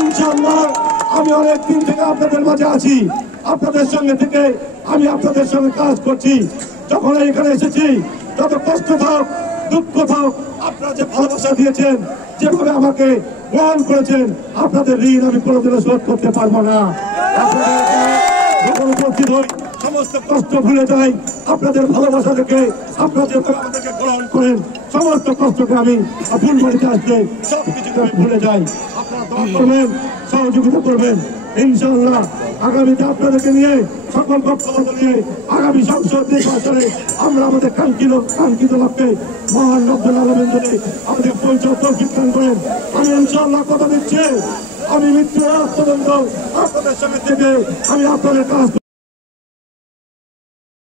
ইনশাআল্লাহ আমি অনেকদিন থেকে আপনাদের মাঝে আছি, আপনাদের সঙ্গে থেকে আমি আপনাদের সঙ্গে কাজ করছি। যখন এখানে এসেছি, যত কষ্ট থাক দুঃখ থাক, আপনারা যে ভালোবাসা দিয়েছেন, যেভাবে আমাকে গ্রহণ করেছেন, আপনাদের ঋণ আমি কোনোদিনও শোধ করতে পারবো না। যখন উপস্থিত হই সমস্ত কষ্ট ভুলে যাই, আপনাদের ভালোবাসা থেকে আপনারা যেভাবে আমাদেরকে গ্রহণ করেন, সমস্ত কষ্টকে আমি ফুল বাড়িতে আসলে সবকিছুকে আমি ভুলে যাই। আপনারা দোয়া করবেন, সহযোগিতা করবেন। ইনশাআল্লাহ আগামীতে আপনাদেরকে নিয়ে সকল পক্ষ নিয়ে আগামী সংসদ নির্বাচনে আমরা আমাদের কাঙ্ক্ষিত লক্ষ্যে মহান রব্বুল আলামিন যদি আমাদের পরিচয় তৌফিক দান করেন, আমি ইনশাআল্লাহ কথা দিচ্ছি, আমি মৃত্যুর আগ পর্যন্ত আপনাদের সঙ্গে থেকে আমি আপনাদের কাজ